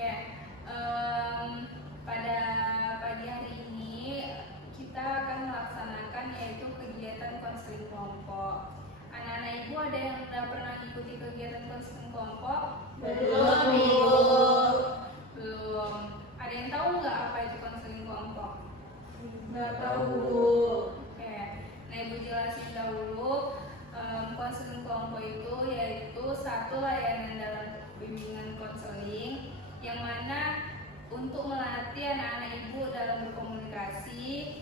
Oke, pada pagi hari ini kita akan melaksanakan yaitu kegiatan konseling kelompok. Anak-anak ibu ada yang sudah pernah ikuti kegiatan konseling kelompok? Belum, Ibu. Belum. Ada yang tahu nggak apa itu konseling kelompok? Nggak tahu, Bu. Oke, nah ibu jelasin dahulu. Konseling kelompok itu yaitu satu layanan dalam bimbingan konseling yang mana untuk melatih anak-anak ibu dalam berkomunikasi,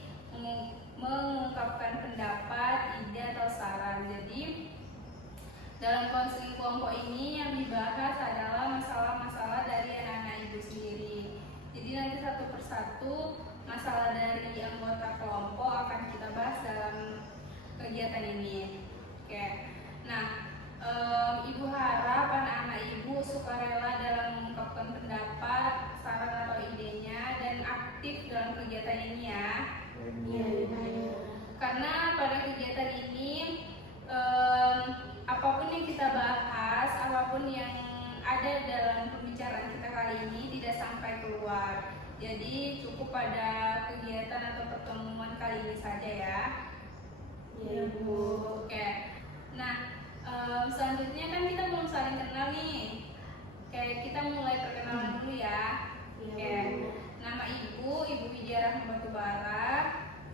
mengungkapkan pendapat, ide atau saran. Jadi dalam konseling kelompok ini yang dibahas adalah masalah-masalah dari anak-anak ibu sendiri. Jadi nanti satu persatu masalah dari anggota kelompok akan kita bahas dalam kegiatan ini. Oke, nah ibu harap anak-anak ibu sukarela dalam mengungkapkan pendapat, saran atau idenya dan aktif dalam kegiatan ini ya. Iya. Karena pada kegiatan ini apapun yang kita bahas, apapun yang ada dalam pembicaraan kita kali ini tidak sampai keluar. Jadi cukup pada kegiatan atau pertemuan kali ini saja ya. Iya, Bu. Oke. Nah, selanjutnya kan kita belum saling kenal nih. Oke, kita mulai perkenalan dulu ya. Oke. Nama Ibu Widya Rahma Batubara.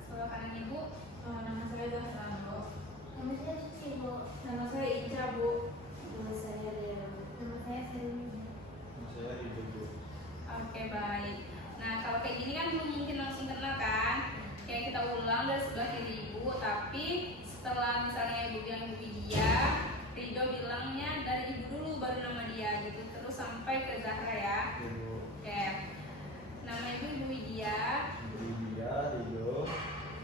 Sebelah kanan Ibu. Nama saya Dasrando. Nama saya Suci, Bu. Nama saya Ica, Bu. Nama saya Dea. Nama saya Selmi. Saya Ridho, Bu. Oke, baik. Nah, kalau kayak gini kan belum mungkin langsung kenal kan? Kayak kita ulang dari sebelah kiri Ibu, tapi setelah misalnya Ibu bilang Ibu Widya, Ridho bilangnya dari Ibu dulu baru nama dia gitu, terus sampai ke Zahra ya. Ibu Oke. Nama Ibu Widya. Widya, Ridho.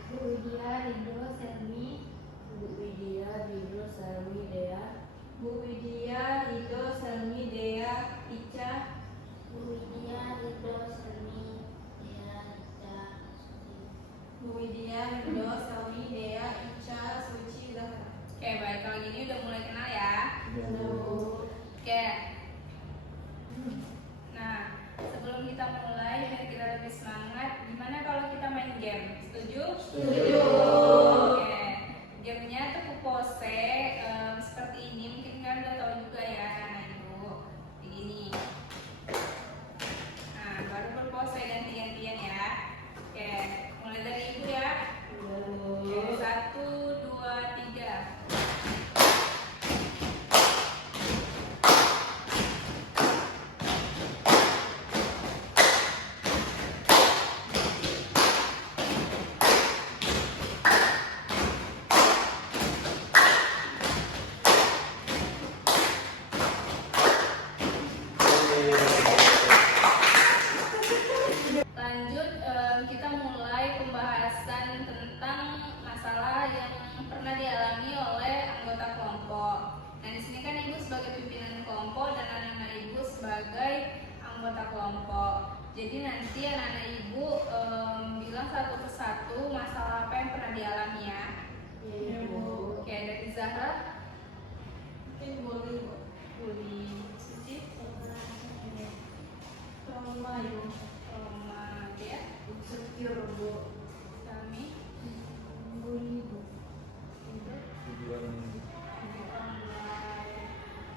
Bu Widya, Ridho, Selmi. Bu Widya, Ridho, Selmi, Dea. Bu Widya, Ridho, Selmi, Dea, Ica. Bu Widya, Ridho, Selmi, Dea, Ica, Suci. Bu Widya, Ridho, Selmi, Dea, Ica, Suci, Zahra. Oke, baik, kalau gini udah mulai kenal ya. Iya, Bu. Oke. Nah, sebelum kita mulai biar kita lebih semangat, gimana kalau kita main game? Setuju? Setuju. Oke. Gamenya tuh pose seperti ini, mungkin kan udah tahu juga ya anak ibu. Begini. Nah, baru berpose ganti-gantian ya. Oke, mulai dari ibu ya. Oke, 1, 2, 3. Lanjut, kita mulai pembahasan tentang masalah yang pernah dialami oleh anggota kelompok. Nah, di sini kan ibu sebagai pimpinan kelompok dan anak-anak ibu sebagai anggota kelompok. Jadi nanti anak-anak ibu bilang satu persatu masalah apa yang pernah dialami ya. Iya, Bu. Oke, dari Zahra, Mungkin boleh, Bu. Uli, Suci, Trauma, Ibu. Roma, ya, Insecure, Bu. kami, Bully, Bu. Tujuan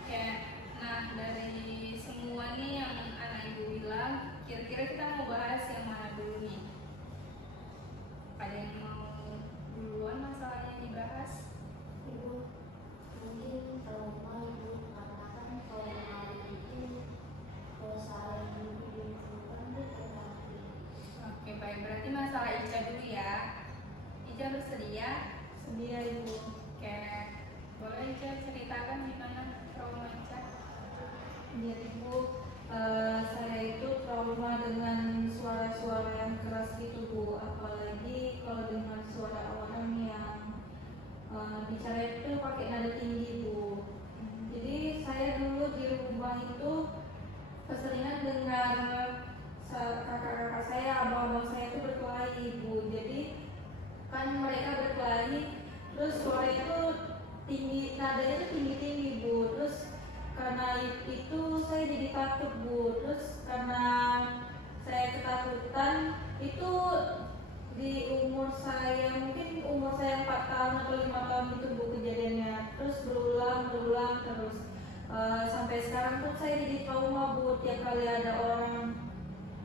Oke, nah dari semua nih yang anak ibu bilang, kira-kira kita mau bahas yang mana dulu nih? Ada yang mau duluan masalahnya dibahas? Ibu, mungkin trauma Ibu katakan kalau hari itu kalau saya dulu diinfokan itu terapi. Oke, baik, berarti masalah Ica dulu ya. Ica bersedia? Sedia, Ibu. Oke, boleh Ica ceritakan gimana trauma Ica? Iya, Ibu. Saya itu trauma dengan suara-suara yang keras gitu, Bu. Apalagi kalau dengan suara orang yang bicara itu pakai nada tinggi, Bu. Jadi saya dulu di rumah itu keseringan dengar kakak-kakak saya, abang-abang saya itu berkelahi, Bu. Jadi kan mereka berkelahi, terus suara itu tinggi, nadanya itu tinggi-tinggi, Bu. Terus karena itu saya jadi takut, Bu. Terus karena sampai sekarang pun saya jadi trauma Bu, tiap kali ada orang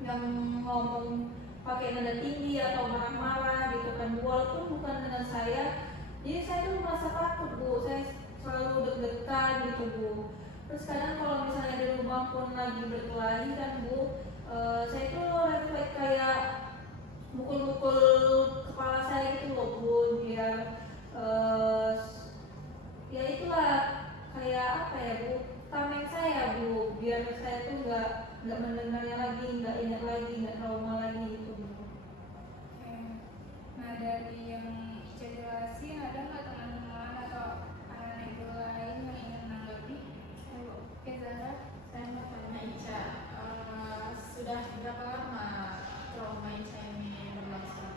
yang ngomong pakai nada tinggi atau marah-marah gitu kan, walaupun bukan dengan saya, jadi saya tuh merasa takut Bu, saya selalu deg-degan gitu Bu. Terus kadang kalau misalnya di rumah pun lagi berkelahi kan Bu, saya tuh refleks kayak mukul-mukul kepala saya gitu loh Bu, biar ya itulah kayak apa ya Bu, tameng saya Bu, biar saya tuh nggak mendengarnya lagi, nggak ingat lagi, nggak trauma lagi gitu Bu. Oke. Nah dari yang Ica jelasin, ada nggak teman-teman atau anak-anak ibu lain yang ingin menanggapi? Oke Zara. Saya mau tanya Ica, sudah berapa lama trauma Ica ini berlangsung?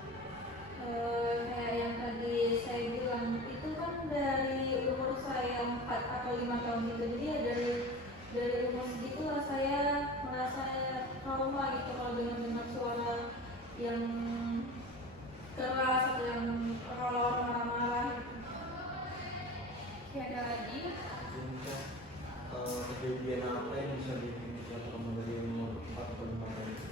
Kayak yang tadi saya bilang itu kan dari umur saya 4 atau 5 tahun gitu, jadi ya dari umur segitulah saya merasa trauma gitu kalau dengar suara yang keras atau yang orang marah-marah gitu. Oke, ada lagi? Puncak kejadian apa yang bisa bikin kita trauma dari umur 4 atau 5 tahun itu?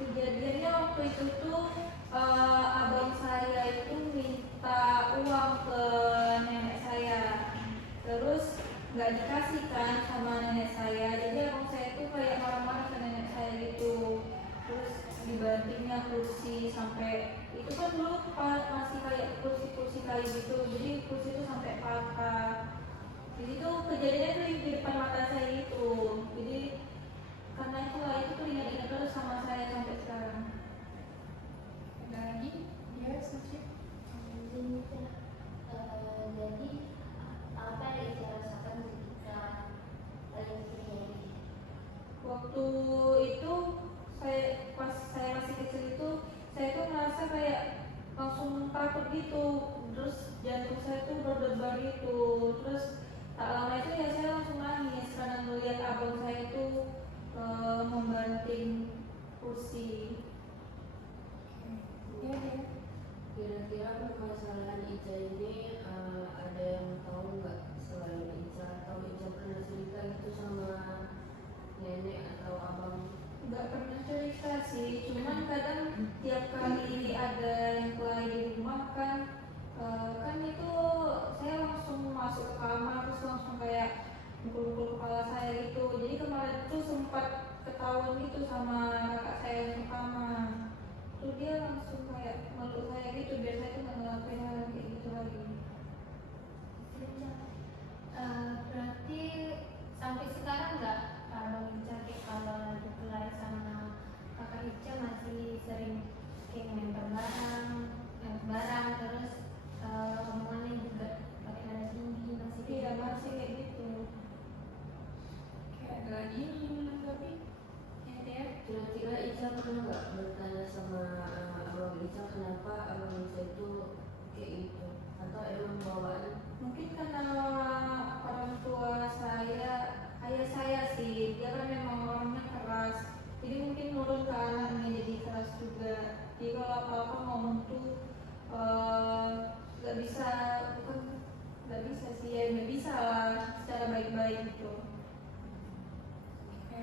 Kejadiannya waktu itu tuh abang saya itu minta uang ke nenek saya, terus nggak dikasih kan sama nenek saya, jadi abang saya itu kayak marah-marah ke nenek saya gitu, terus dibantingnya kursi sampai itu kan dulu masih kayak kursi-kursi kayu gitu, jadi kursi itu sampai patah. Jadi tuh kejadiannya tuh di depan mata saya itu, jadi karena itu tuh ingat-ingat terus sama saya sampai sekarang. Ada lagi? Ya, Suci. Jadi apa yang Ica rasakan ketika lagi terjadi? Waktu itu pas saya masih kecil itu saya tuh merasa kayak langsung takut gitu, terus jantung saya tuh berdebar gitu, terus tak lama itu ya saya langsung nangis karena melihat abang saya itu membanting kursi. Ya, ya. Kira-kira permasalahan Ica ini ada yang tahu nggak selain Ica, atau Ica pernah cerita gitu sama nenek atau abang? Nggak pernah cerita sih, cuman kadang tiap kali ada yang kelahi di rumah kan, kan itu saya langsung masuk ke kamar terus langsung kayak mukul-mukul kepala saya gitu. Jadi kemarin itu sempat ketahuan gitu sama kakak saya yang pertama, tuh dia langsung kayak meluk saya gitu biar saya tuh nggak ngelakuin hal yang kayak gitu lagi. Berarti sampai sekarang nggak Abang Ica kalau lagi kelahi sama kakak Ica masih sering kayak main barang terus omongannya juga pakai nada tinggi masih Iya gitu? masih kayak gitu. Oke, ada lagi yang ingin menanggapi? Ya, ya. Kira-kira Ica pernah nggak bertanya sama abang Ica kenapa abang Ica itu kayak gitu, atau emang bawaan? Mungkin karena orang tua saya, ayah saya sih, dia kan memang orangnya keras, jadi mungkin nurun ke anaknya jadi keras juga. Jadi kalau apa-apa ngomong tuh nggak bisa, bukan nggak bisa sih ya, nggak bisa lah secara baik-baik gitu. Oke.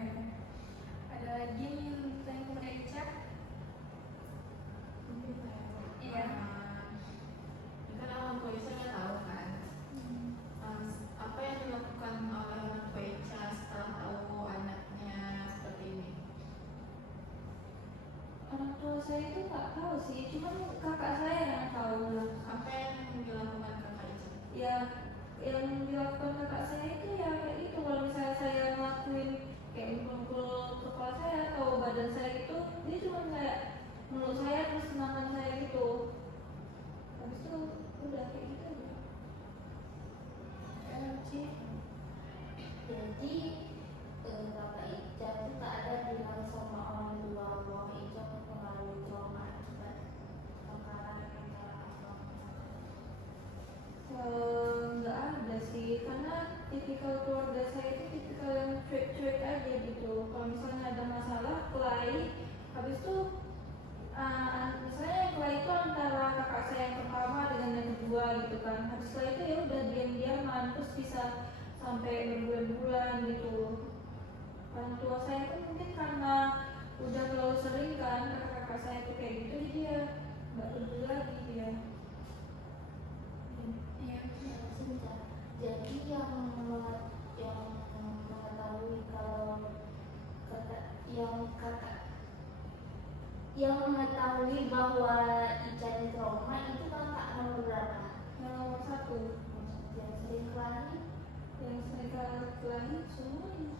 Ada lagi yang ingin bertanya kepada Ica? Mungkin saya Iya. kan orang tua Ica nggak tahu kan, apa yang dilakukan oleh orang tua Ica setelah tahu anaknya seperti ini? Orang tua saya itu nggak tahu sih, cuman kakak saya yang tahu. Apa yang dilakukan kakak Ica? Ya yang dilakukan kakak saya itu ya kayak gitu, kalau misalnya saya ngelakuin kayak mukul kepala saya atau badan saya gitu, dia cuma kayak meluk saya terus tenangkan saya gitu, habis itu udah kayak gitu aja. Ya, Ci. Jadi kakak Ica itu tak ada bilang sama orang tua bahwa Ica mengalami trauma akibat perkara antara abang. Nggak ada sih, karena tipikal keluarga saya itu tipikal yang yang mengetahui bahwa Ica ini trauma itu kakak nomor berapa? Yang nomor 1 Yang sering kelahi? yang sering kelahi semuanya.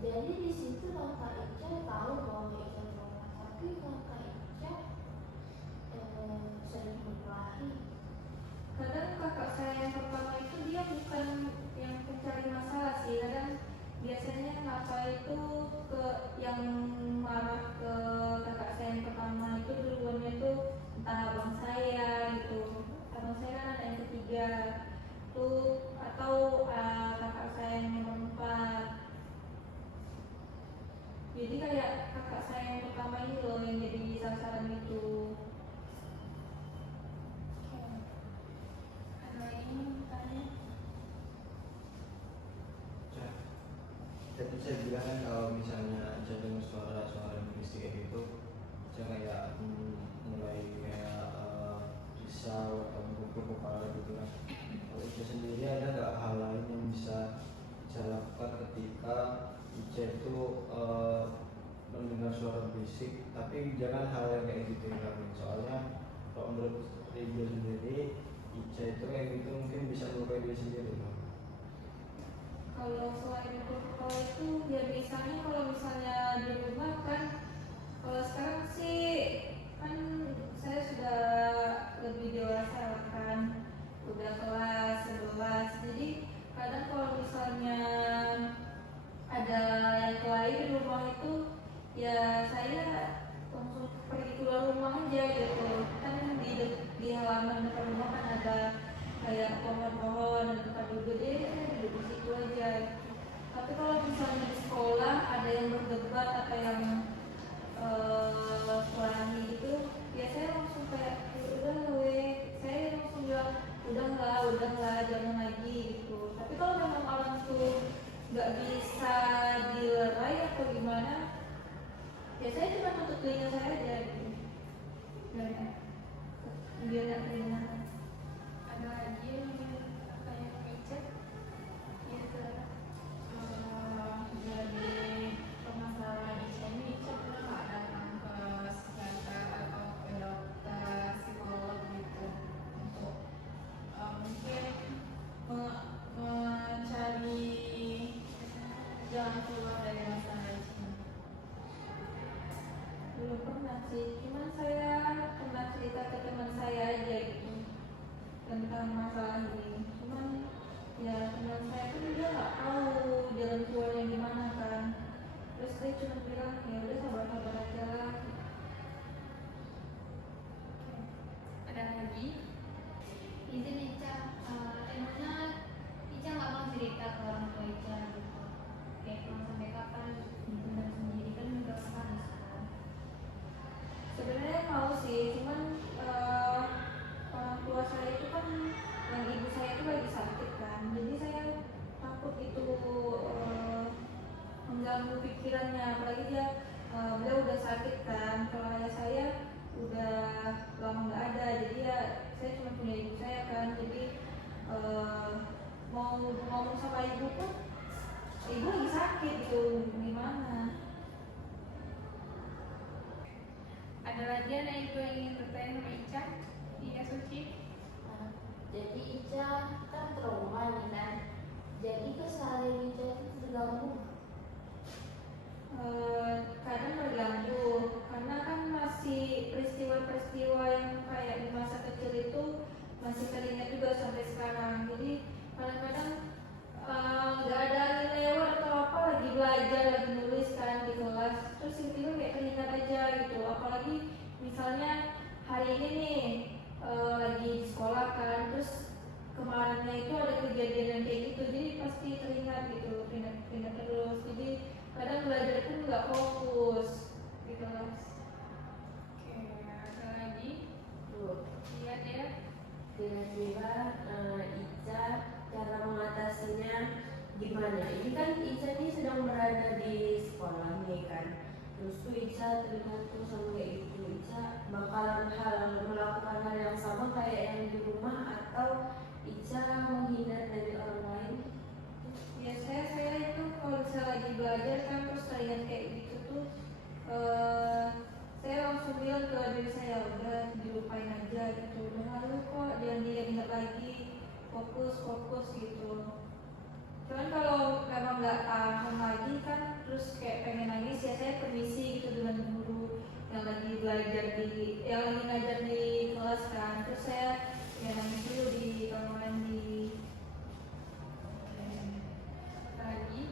Jadi di situ kakak Ica tahu bahwa Ica trauma, tapi kakak Ica sering berkelahi. Kadang kakak saya yang pertama itu dia bukan yang pencari masalah sih, kadang biasanya kakak itu ke yang marah ke kakak saya yang pertama itu duluannya itu entah abang saya gitu, abang saya kan ada yang ketiga tuh, atau kakak saya yang nomor 4. Jadi kayak kakak saya yang pertama ini loh yang jadi sasaran itu. Ada lagi yang mau tanya? Cak, tadi saya bilang kan kalau misalnya Ica dengar suara-suara yang berisik kayak gitu, Ica kayak mulai kayak risau atau mengkumpul kepala gitu kan. Kalau Ica sendiri ada nggak hal lain yang bisa Ica lakukan ketika Ica itu mendengar suara berisik, tapi jangan hal yang kayak gitu yang lakuin. Soalnya kalau menurut Ridho sendiri, Ica itu kayak gitu mungkin bisa melukai diri sendiri kan? Kalau selain protokol itu ya biasanya kalau misalnya di rumah kan, kalau sekarang sih kan saya sudah lebih dewasa lah kan, udah kelas 11, jadi kadang kalau misalnya ada yang lain di rumah itu ya saya langsung pergi keluar rumah aja gitu kan, di halaman depan rumah kan ada kayak pohon-pohon dan tempat duduk, jadi saya duduk di situ aja. Tapi kalau misalnya di sekolah ada yang berdebat atau yang kelahi gitu, ya saya langsung kayak udah we, saya langsung bilang udahlah jangan lagi gitu. Tapi kalau memang orang tuh nggak bisa dilerai atau gimana, ya saya cuma tutup telinga saya aja gitu. Biar nggak kedengaran. Ada lagi yang ingin tanya ke Ica? Ya, silakan. Dari permasalahan Ica ini, Ica pernah nggak datang ke psikiater atau ke dokter psikolog gitu untuk mungkin mencari jalan keluar dari masalah Ica? Belum pernah sih, cuman saya pernah cerita ke teman saya aja gitu tentang masalah ini. Cuman ya teman saya kan juga nggak tahu jalan keluarnya gimana kan. Terus dia cuma bilang ya udah sabar-sabar aja lah. Ada lagi? Izin Ica, emangnya Ica nggak mau cerita ke orang tua Ica gitu, kayak mau sampai kapan dipendam sendiri kan juga harus kan. Sebenarnya mau sih, cuman orang tua saya itu kan, yang ibu saya itu lagi sakit kan, jadi saya takut itu mengganggu pikirannya, apalagi beliau udah sakit kan. Kalau ayah saya udah lama nggak ada, jadi ya saya cuma punya ibu saya kan, jadi mau ngomong sama ibu pun ibu lagi sakit gitu, gimana. Ada lagi anak ibu yang ingin bertanya sama Ica? Iya, Suci? Jadi Ica kan trauma nih kan, jadi keseharian Ica itu terganggu. Kadang terganggu karena kan masih peristiwa-peristiwa yang kayak di masa kecil itu masih teringat juga sampai sekarang. Jadi kadang-kadang nggak ada angin lewat atau apa, lagi belajar, lagi nulis kan di kelas, terus tiba-tiba kayak teringat aja gitu. Apalagi misalnya hari ini nih lagi di sekolah kan, terus kemarinnya itu ada kejadian yang kayak gitu, jadi pasti teringat gitu, teringat terus. Jadi kadang belajar pun nggak fokus di kelas. Oke, ada lagi? Tuh, Iya, dia. kira-kira Ica cara mengatasinya gimana? Ini kan Ica ini sedang berada di sekolah nih kan, terus tuh Ica tergantung sama kayak gitu. Ica bakalan melakukan hal yang sama kayak yang di rumah, atau Ica menghindar dari orang lain? Biasanya saya itu kalau misalnya lagi belajar kan terus teringat kayak gitu tuh fokus gitu. Cuman kalau memang nggak tahan lagi kan terus kayak pengen nangis ya saya permisi gitu dengan guru yang lagi belajar yang lagi ngajar di kelas kan, terus saya ya nangis dulu di kamar mandi. Lagi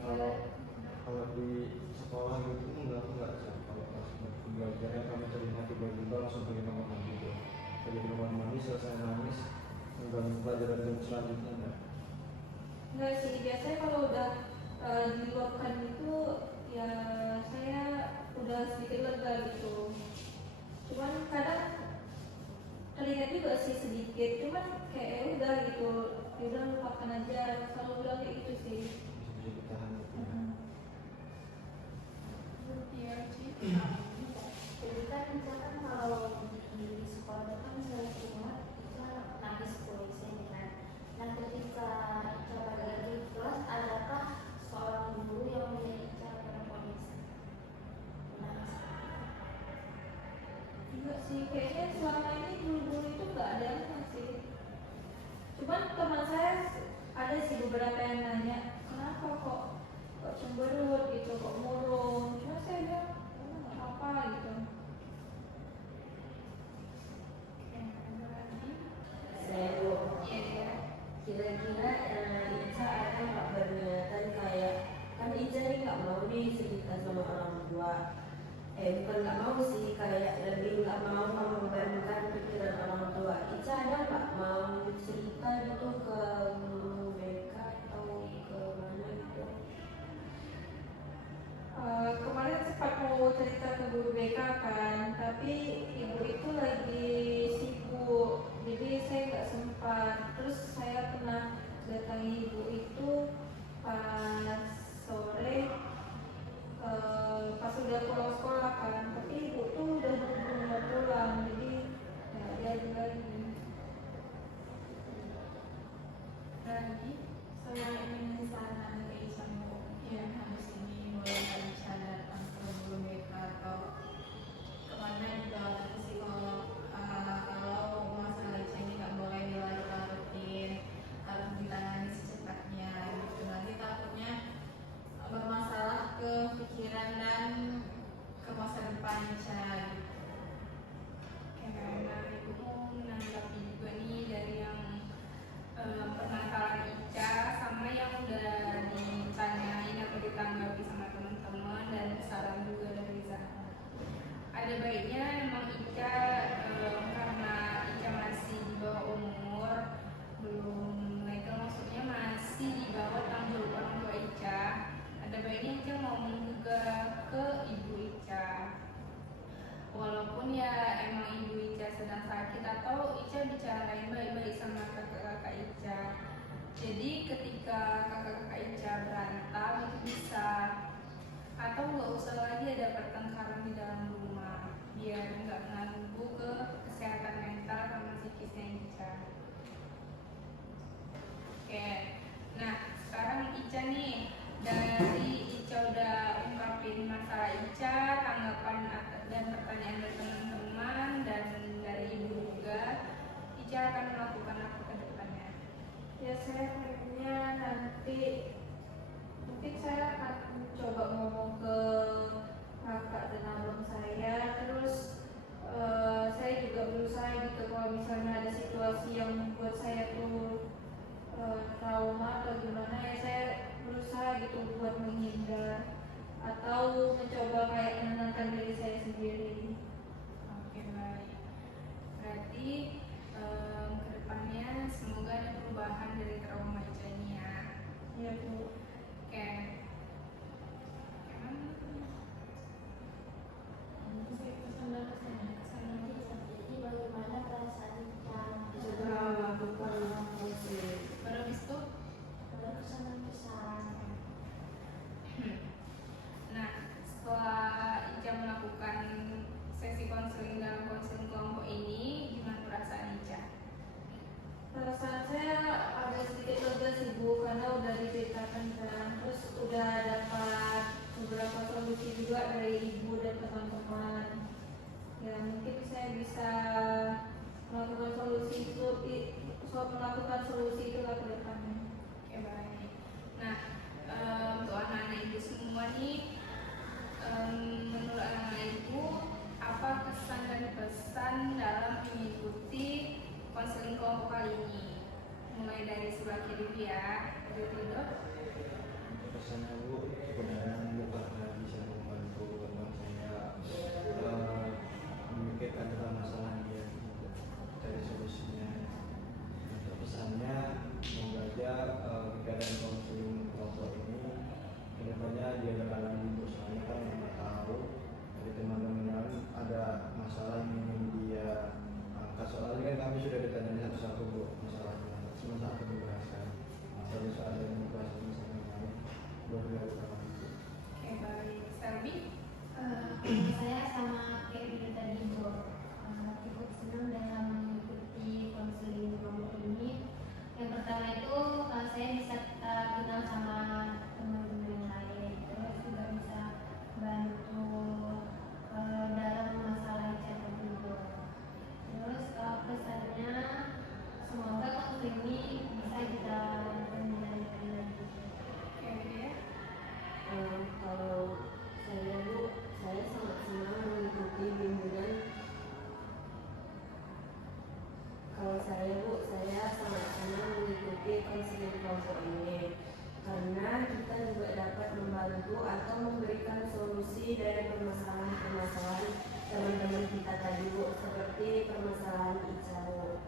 Kalau di sekolah gitu enggak sih. Kalau pas belajarnya kami terlihat tiba-tiba langsung pergi kamar mandi gitu. Pergi ke kamar mandi selesai nangis mengganggu pelajaran jam selanjutnya enggak? Enggak sih, biasanya kalau udah diluapkan itu ya saya udah sedikit lega gitu. Cuman kadang terlihat juga sih sedikit, cuman kayak ya udah gitu, ya udah lupakan aja, selalu bilang kayak gitu sih. Bisa ditahan gitu ya. ya Ci. Jadi kan misalkan kalau di sekolah kan saya ingat itu nangis polisi kan. Nah ketika Ica balik lagi ke kelas, adakah seorang guru yang melihat Ica pada polisi? Menangis. Enggak sih, kayaknya selama ini guru-guru itu enggak ada yang sih. Cuman teman saya ada sih beberapa yang nanya, kenapa kok cemberut gitu, kok murung. Cuma saya bilang, nggak apa gitu. Ada lagi Saya Bu, ya. kira-kira Ica ada nggak berniatan kayak kan Ica ini nggak mau nih cerita sama orang tua, bukan nggak mau sih, kayak lebih nggak mau membebankan pikiran orang tua. Ica ada nggak mau cerita gitu ke guru BK atau ke mana gitu? Kemarin sempat mau cerita ke guru BK kan, tapi ibu itu lagi sibuk, jadi saya nggak sempat. Terus saya pernah datangi ibu itu pas sore, pas udah pulang sekolah kan, tapi ibu tuh udah belum mau pulang, jadi ya dia lagi. Lagi Saya ingin saran ke Isamu yang habis ini mulai bisa datang ke guru BK atau kemana juga ke psikolog. Kalau masalah Ica ini nggak boleh dilarut-larutin, harus ditangani secepatnya gitu. Nanti takutnya bermasalah ke pikiran dan ke masa depan Ica gitu. karena ibu mau menanggapi juga nih dari yang permasalahan Ica sama yang udah ditanyain atau ditanggapi sama teman-teman dan saran juga dari Zahra. Ada baiknya emang Ica karena Ica masih di bawah umur, belum legal, maksudnya masih di bawah tanggung jawab orang tua Ica. Ada baiknya Ica mau menggugah ke ibu Ica. Walaupun ya emang ibu Ica sedang sakit atau Ica bicarain baik-baik sama kakak-kakak Ica. Jadi ketika kakak-kakak Ica berantem itu bisa, atau nggak usah lagi ada pertengkaran di dalam rumah biar nggak mengganggu ke kesehatan mental sama psikisnya Ica. Oke, nah sekarang Ica nih, dari Ica udah ungkapin masalah Ica, tanggapan dan pertanyaan dari teman-teman dan dari ibu juga. Ica akan melakukan apa ke depannya? Ya saya pengennya nanti mungkin saya akan coba ngomong ke kakak dan abang saya, terus saya juga berusaha gitu kalau misalnya ada situasi yang membuat saya tuh trauma atau gimana ya saya berusaha gitu buat menghindar atau mencoba kayak menenangkan diri saya sendiri. Oke, baik. Berarti kedepannya semoga ada perubahan dari trauma Ica ini ya. Ya Bu. Oke. Jadi bagaimana perasaan Ica Setelah melakukan konseling, Baru habis itu, kalau kesan-kesan? nah setelah Ica melakukan sesi konseling dalam konseling kelompok ini, gimana perasaan melakukan solusi itulah ke depannya. Oke, baik. Nah, untuk anak-anak ibu semua nih, menurut anak-anak ibu, apa kesan dan pesan dalam mengikuti konseling kelompok kali ini? Mulai dari sebelah kiri dulu ya. Dulu. Pesannya Bu, sebenarnya Bu karena bisa membantu teman saya memikirkan tentang masalah dia, cari solusinya. Untuk pesannya, semoga aja kegiatan konseling kelompok ini kedepannya dia bakalan hidup, soalnya kan nggak tahu dari teman-teman ada masalah yang ingin dia angkat. Soalnya kan kami sudah ditanya satu-satu Bu masalahnya, cuma satu dibahaskan. Masalah soal yang dibahas ini sama kami belum dilakukan. Oke, baik. Selby? Saya sama kayak Budi tadi Bu, cukup senang dalam mengikuti konseling kelompok ini. Yang pertama itu saya bisa kenal sama teman-teman yang lain, terus juga bisa bantu dalam masalah channel juga. Terus pesannya semoga konseling ini bisa kita lanjutkan lagi. Oke, ya. Kalau saya Bu, saya sangat senang mengikuti bimbingan. Kalau saya Bu, saya sangat senang mengikuti konseling kelompok ini karena kita juga dapat membantu atau memberikan solusi dari permasalahan-permasalahan teman-teman kita tadi Bu, seperti permasalahan Ica Bu.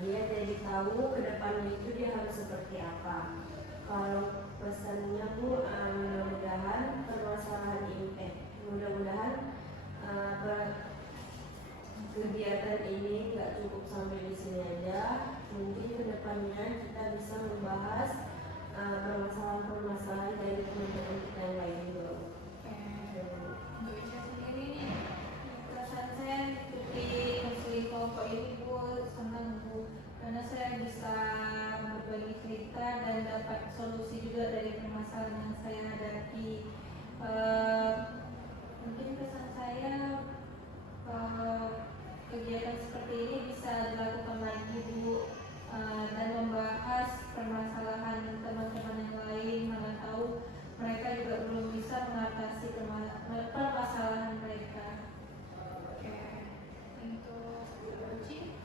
Dia jadi tahu ke depannya itu dia harus seperti apa. Kalau pesannya Bu, mudah-mudahan permasalahan ini, mudah-mudahan kegiatan ini nggak cukup sampai di sini aja. Mungkin kedepannya kita bisa membahas permasalahan-permasalahan dari teman-teman kita yang lain dulu. Untuk Isya sendiri nih, Perasaan saya mengikuti konseling kelompok ini Bu, senang Bu, karena saya bisa berbagi cerita dan dapat solusi juga dari permasalahan yang saya hadapi. Mungkin pesan saya kegiatan seperti ini bisa dilakukan lagi Bu, dan membahas permasalahan teman-teman yang lain, mana tahu mereka juga belum bisa mengatasi permasalahan mereka. oke. Untuk Uci?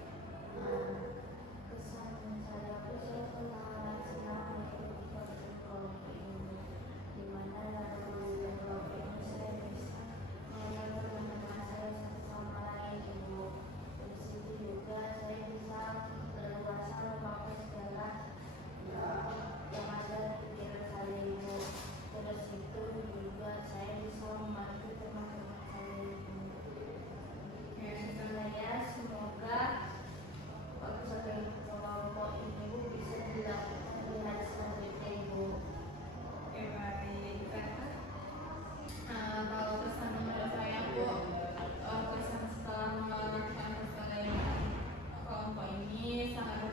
Kesan saya sangat senang mengikuti konseling kelompok ini, di mana dalam konseling kelompok ini saya bisa mengenal teman-teman saya satu sama lain Ibu. Di situ juga saya bisa berleluasa memakai segala yang ada di pikiran saya Ibu. Terus itu juga saya bisa membantu teman-teman saya Ibu. Saya semoga konseling kelompok ini Bu bisa dilakukan di hari selanjutnya Ibu. Oke, baik. Kalau pesan menurut saya Bu, pesan setelah melakukan konseling kelompok ini sangat